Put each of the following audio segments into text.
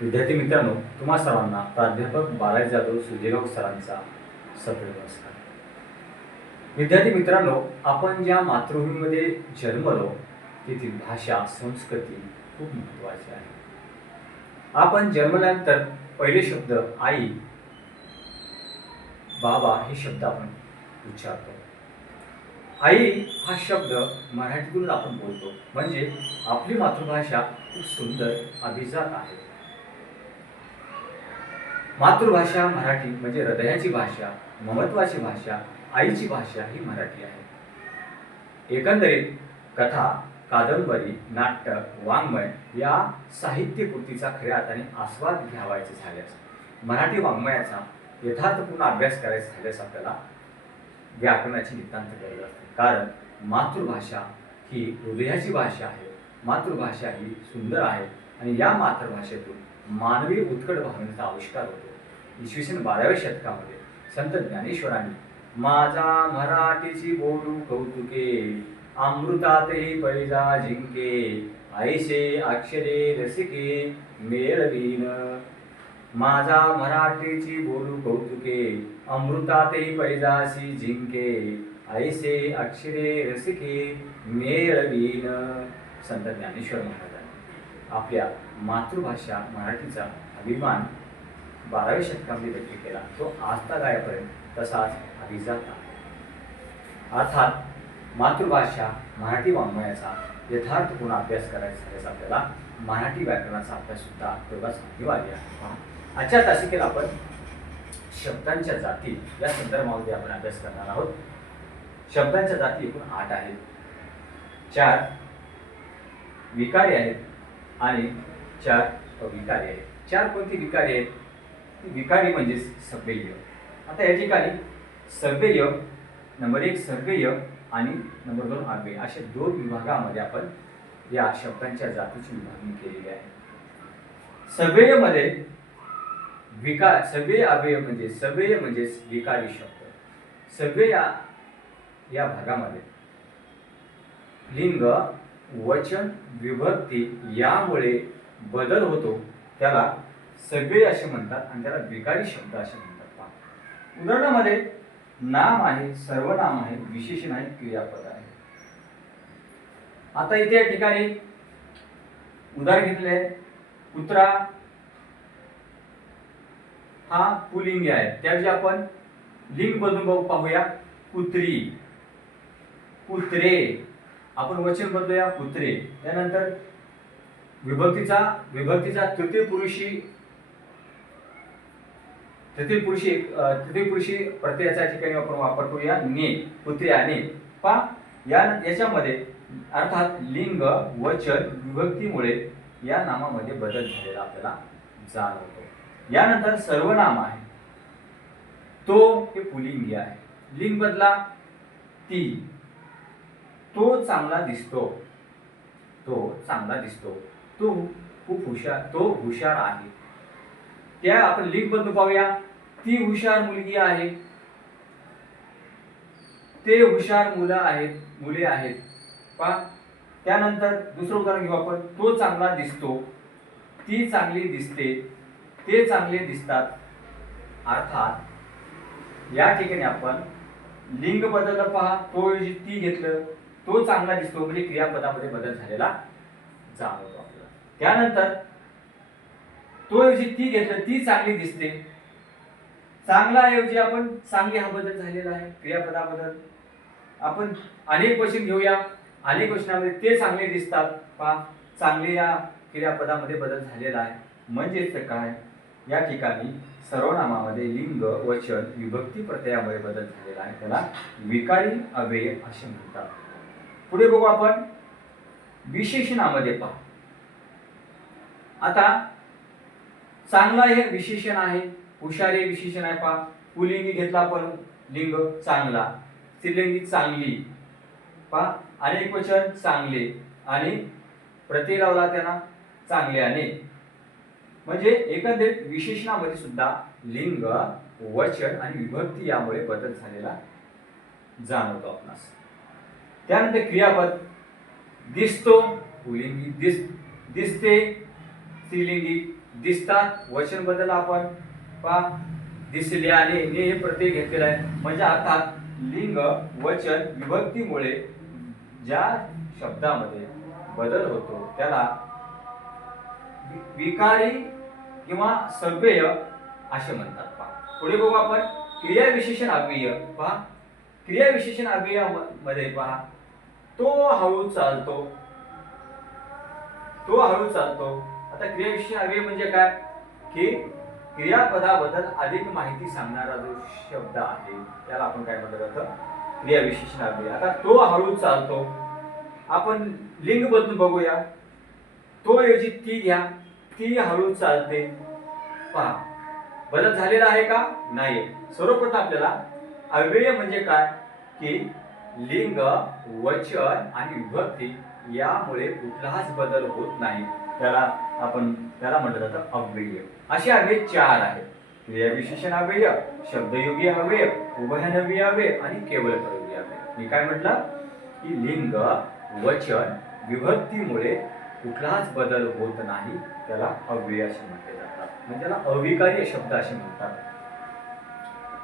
विद्यार्थी मित्रांनो, तुम्हा सर्वांना प्राध्यापक बालाजी जाधव सुजेगाव सरांचा नमस्कार. विद्यार्थी मित्रांनो, आपण ज्या मातृभूमीमध्ये जन्मलो तेथील भाषा संस्कृती खूप महत्त्वाची आहे. आपण जन्मल्यानंतर पहिले शब्द आई, बाबा हे शब्द आपण उच्चारतो. आई हा शब्द मराठीतून आपण बोलतो, म्हणजे आपली मातृभाषा खूप सुंदर अभिजात आहे. मातृभाषा मराठी म्हणजे हृदयाची भाषा, ममत्वाची भाषा, आईची भाषा ही मराठी आहे. एकंदरीत कथा, कादंबरी, नाटक, वाङ्मय या साहित्य कृतीचा खऱ्या अर्थाने आस्वाद घ्यावायचा झाल्यास, मराठी वाङ्मयाचा यथार्थपूर्ण अभ्यास करायचा झाल्यास आपल्याला व्याकरणाची नितांत गरज असते. कारण मातृभाषा ही हृदयाची भाषा आहे. मातृभाषा ही सुंदर आहे आणि या मातृभाषेतून मानवी उत्कट भावनेचा आविष्कार होतो. इसवी सन 12व्या शतकामध्ये संत ज्ञानेश्वरांनी माझा मराठीची बोलू कौतुके, अमृतातही पैजा जिंके, ऐसे अक्षरे रसिके मेळवीन. माझा मराठीची बोलू कौतुके, अमृतातही पैजासी जिंके, ऐसे अक्षरे रसिके मेळवीन. संत ज्ञानेश्वर महाराजांनी आपल्या मातृभाषा मराठीचा अभिमान 12व्या शतकामध्ये व्यक्त केला. तो आजता गायापर्यंत तसाच अभिजात आहे. अर्थात मातृभाषा मराठी वाङ्मयाचा यथार्थपूर्ण अभ्यास करायचा झाल्यास आपल्याला मराठी व्याकरणाचा अभ्यास सुद्धा तेवढाच अनिवार्य आहे. आजच्या तासिकेला आपण शब्दांच्या जाती या संदर्भामध्ये आपण अभ्यास करणार आहोत. शब्दांच्या जाती एकूण 8 आहेत. 4 विकारी आहेत आणि 4 अविकारी आहेत. 4 कोणती विकारी आहेत? विकारी म्हणजे सभ्यय. आता या ठिकाणी सभ्यय नंबर 1 सभ्यय आणि नंबर 2 अव्यय अशा 2 विभागामध्ये आपण या शब्दांच्या जातीची विभागणी केलेली आहे. सभ्ययमध्ये सभ्यय अव्यय म्हणजे सभ्यय म्हणजे विकारी शब्द. सभ्यय या भागामध्ये लिंग, वचन, विभक्ती यामुळे बदल होतो, त्याला सभ्यय असे म्हणतात आणि त्याला विकारी शब्द असे म्हणतात. उदाहरणामध्ये नाम आहे, सर्वनाम आहे, विशेषण आहे, क्रियापद आहे. आता इथे या ठिकाणी उदाहरण घेतले आहे. कुत्रा हा पुल्लिंगी आहे, त्याऐवजी आपण लिंग बदलून पाहूया. कुत्री, कुत्रे. आपण वचन बदलूया कुत्रे. त्यानंतर विभक्तीचा तृतीय पुरुषी प्रत्ययाच्या ठिकाणी आपण वापर करूया ने, कुत्र्याने. याच्यामध्ये अर्थात लिंग, वचन, विभक्तीमुळे या नामामध्ये बदल झालेला आपल्याला जाणवतो. यानंतर सर्वनाम आहे, तो हे पुल्लिंगी आहे. लिंग बदला ती. तो चांगला दिसतो, तो चांगला दिसतो. तो खूप हुशार, तो हुशार आहे. त्या आपण लिंग बदलून पाहूया. ती हुशार मुलगी आहे, ते हुशार मुले आहेत. त्यानंतर दुसरं उदाहरण घेऊ आपण. तो चांगला दिसतो, ती चांगली दिसते, ते चांगले दिसतात. अर्थात या ठिकाणी आपण लिंग बदललं पहा, तो ऐवजी ती घेतलं, तो चांगला दिसतो म्हणजे क्रियापदामध्ये बदल झालेला जाणवतो आपल्याला. त्यानंतर तो ऐवजी ती घेतलं, ती चांगली दिसते. चांगला ऐवजी आपण चांगली हा बदल झालेला आहे क्रियापदाबद्दल. आपण अनेक वचन घेऊया. अनेक वचनामध्ये ते चांगले दिसतात. चांगले या क्रियापदामध्ये बदल झालेला आहे. म्हणजेच काय, या ठिकाणी सर्वनामामध्ये लिंग, वचन, विभक्ती प्रत्ययामध्ये बदल झालेला आहे, त्याला विकारी अव्यय असे म्हणतात. पुढे बघू आपण विशेषणामध्ये पहा. आता चांगला हे विशेषण आहे, हुशार हे विशेषण आहे. पहा पुल्लिंगी घेतला आपण लिंग चांगला, स्त्रीलिंगी चांगली. पहा अनेक वचन चांगले आणि प्रत्यय लावला त्यांना चांगल्याने. म्हणजे एकंदरीत विशेषणामध्ये सुद्धा लिंग, वचन आणि विभक्ती यामुळे बदल झालेला जाणवतो आपणास. त्यानंतर क्रियापद दिसतो पुल्लिंगी, दिसते स्त्रीलिंगी, दिसतात वचन बदल आपण पहा दिसल्याने ने हे प्रत्यय घेतलेला आहे म्हणजे अर्थात लिंग वचन विभक्तीमुळे ज्या शब्दामध्ये बदल होतो त्याला विकारी किंवा सव्यय असे म्हणतात पहा पुढे बघू आपण क्रियाविशेषण अव्यय पहा क्रियाविशेषण अव्यय मध्ये पहा तो हळू चालतो आता क्रियाविशेषण अव्यय म्हणजे काय की क्रियापदाबद्दल अधिक माहिती सांगणारा जो शब्द आहे त्याला आपण काय म्हणतो जातं क्रियाविशेषण अव्यय आता तो हळू चालतो आपण लिंग बदलून बघूया तो ऐवजी ती घ्या ती हळू चालते पहा बदल झालेला आहे का नाही सर्वप्रथम आपल्याला अव्यय म्हणजे काय की लिंग वचन आणि विभक्ती यामुळे कुठलाच बदल होत नाही त्याला म्हटलं जातं अव्यय असे अव्यय 4 आहेत क्रियाविशेषण अव्यय शब्दयोगी अव्यय उभयनवी अव्यय आणि केवळ प्रयोगी अव्यय मी काय म्हटलं की लिंग वचन विभक्तीमुळे कुठलाच बदल होत नाही त्याला अव्यय असे म्हटले जातात म्हणजे त्याला अविकारी शब्द असे म्हणतात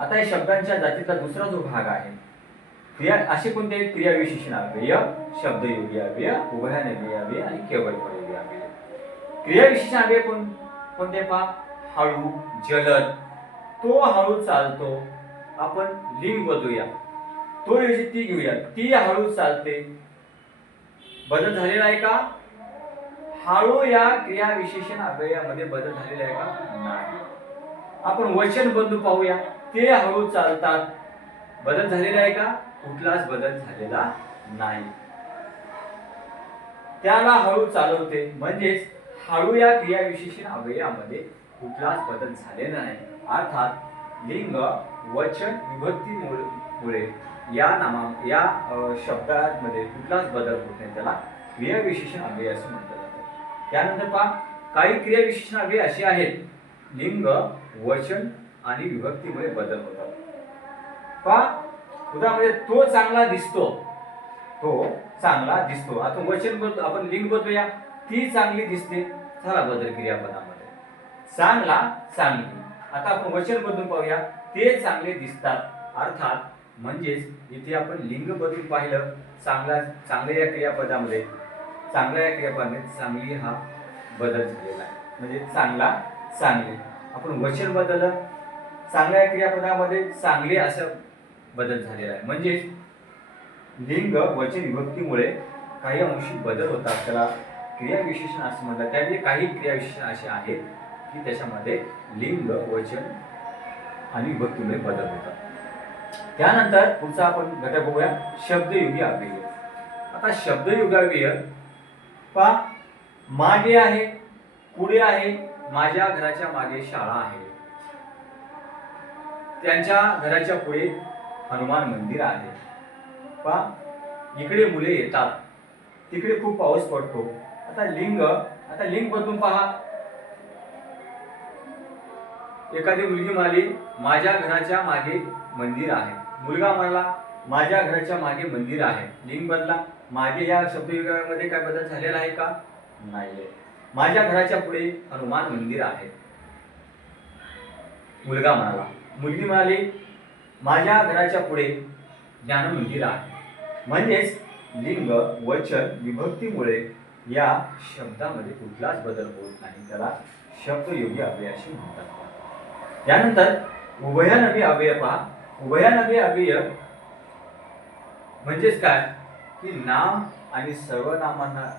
आता या शब्दांच्या जातीचा दुसरा जो भाग आहे क्रिया असे कोणते क्रियाविशेषण अव्यय शब्दयोगी अव्यय उभयनवी अव्यय आणि केवळ प्रयोगी अव्यय क्रियाविशेषण अव्यय कोणते पहा हळू जलद तो हळू चालतो आपण लिंग बदलूया तो ऐवजी ती घेऊया ती हळू चालते बदल झालेला आहे का हळू या क्रियाविशेषण अव्ययामध्ये बदल झालेला आहे का नाही आपण वचन बदलून पाहूया ते हळू चालतात बदल झालेला आहे का कुठलाच बदल झालेला नाही त्याला हळू चालवते म्हणजेच हळू या क्रियाविशेषण अव्ययामध्ये कुठलाच बदल झालेला नाही अर्थात लिंग वचन विभक्तीमुळे या शब्दामध्ये कुठलाच बदल होत नाही त्याला क्रियाविशेषण अव्यय असे म्हटलं जातं त्यानंतर पहा काही क्रियाविशेषण अव्यय असे आहेत लिंग वचन आणि विभक्तीमुळे बदल होतात पहा उदाहरणार्थ तो चांगला दिसतो आता वचन बदलू आपण लिंग बदलूया ती चांगली दिसते झाला बदल क्रियापदामध्ये चांगली आता आपण वचन बदलून पाहूया ते चांगले दिसतात अर्थात म्हणजेच इथे आपण लिंग बदलून पाहिलं चांगल्या या क्रियापदामध्ये चांगली हा बदल झालेला आहे म्हणजे चांगले आपण वचन बदललं चांगल्या क्रियापदामध्ये चांगले असं बदल झालेला आहे म्हणजे लिंग वचन विभक्तीमुळे काही अंशी बदल होतात त्याला क्रियाविशेषण असं म्हणतात त्यामुळे काही क्रियाविशेषण असे आहेत की त्याच्यामध्ये लिंग वचन आणि विभक्तीमुळे बदल होतात त्यानंतर पुढचा आपण घटक बघूया शब्दयोगी अव्यय आता शब्दयोगी अव्यय पहा मागे आहे पुढे आहे माझ्या घराच्या मागे शाळा आहे त्यांच्या घराच्या पुढे हनुमान मंदिर आहे पहा इकडे मुले येतात तिकडे खूप पाऊस पडतो आता लिंग बदलून पहा एखादी मुलगी म्हणाली माझ्या घराच्या मागे मंदिर आहे मुलगा म्हणाला माझ्या घराच्या मागे मंदिर आहे लिंग बदला मागे या शब्दयुगामध्ये काय बदल झालेला आहे का नाहीये माझ्या घराच्या पुढे हनुमान मंदिर आहे मुलगा म्हणाला मुलगी म्हणाली माझ्या घराच्या पुढे ज्ञान मंदिर आहे म्हणजेच लिंग वचन विभक्तीमुळे या शब्दामध्ये कुठलाच बदल होत नाही त्याला शब्दयोगी अव्यय असे म्हणतात त्यानंतर उभयनवी अव्यय पहा उभयनवी अव्यय म्हणजेच काय की नाम आणि सर्वनामांना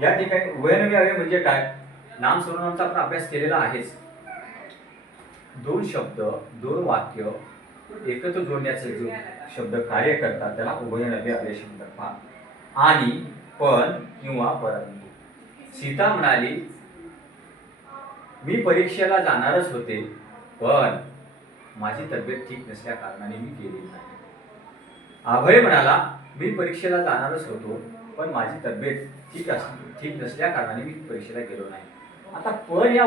या ठिकाणी उभयनवी अव्यय म्हणजे काय नाम सर्वनामांचा आपण अभ्यास केलेला आहेच दोन शब्द दोन वाक्य एकत्र जोडण्याचे जो शब्द कार्य करतात त्याला उभयनवी अव्यय म्हणतात पहा आणि पण किंवा परंतु सीता म्हणाली मी परीक्षेला जाणारच होते पण माझी तब्येत ठीक नसल्या कारणाने मी गेली नाही अभय म्हणाला मी परीक्षेला जाणारच होतो पण माझी तब्येत ठीक नसल्या कारणाने मी परीक्षेला गेलो नाही आता पण या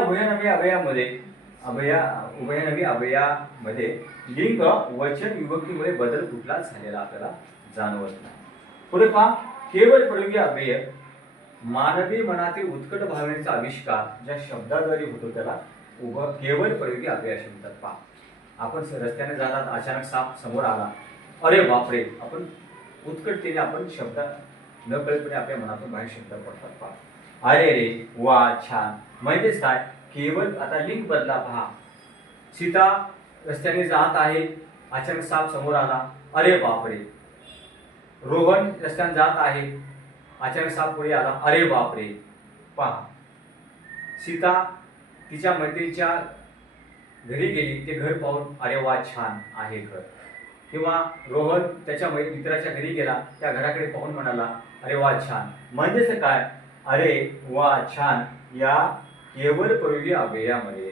उभयनवी अव्ययामध्ये लिंग वचन विभक्तीमुळे बदल कुठलाच झालेला आपल्याला जाणवत नाही पुढे पहा केवळ प्रयोगी अव्यय मानवी मनातील उत्कट भावनेचा आविष्कार ज्या शब्दाद्वारे होतो त्याला केवळ प्रयोगी अव्यय असे म्हणतात. पहा, आपण रस्त्याने जातात, अचानक साप समोर आला, अरे बापरे, आपण उत्कटतेने आपण शब्द न कळतपणे आपल्या मनातून बाहेर शब्द पडतात. पहा, अरे रे, वा, छान, म्हणजेच काय, केवळ आता लिंग बदला. पहा, सीता रस्त्याने जात आहे, अचानक साप समोर आला, अरे बापरे. रोहन रस्त्याने जात आहे, अचानक साप पुढे आला, अरे बापरे. पहा, सीता तिच्या मैत्रिणीच्या घरी गेली, ते घर पाहून अरे वा, छान आहे घर. किंवा रोहन त्याच्या मित्राच्या घरी गेला, त्या घराकडे पाहून म्हणाला, अरे वा, छान. म्हणजेच काय, अरे वा, छान या केवळ प्रयोगी अव्ययामध्ये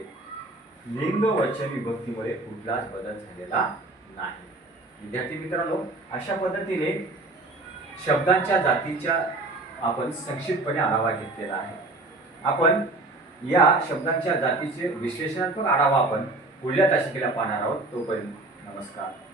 लिंग वचन विभक्तीमुळे कुठलाच बदल झालेला नाही. विद्यार्थी मित्रांनो, अशा पद्धतीने शब्दांच्या जातीच्या आपण संक्षिप्तपणे आढावा घेतलेला आहे. आपण या शब्दांच्या जातीचे विश्लेषणात्मक आढावा आपण पुढल्या तासिकेला पाहणार आहोत. तोपर्यंत नमस्कार.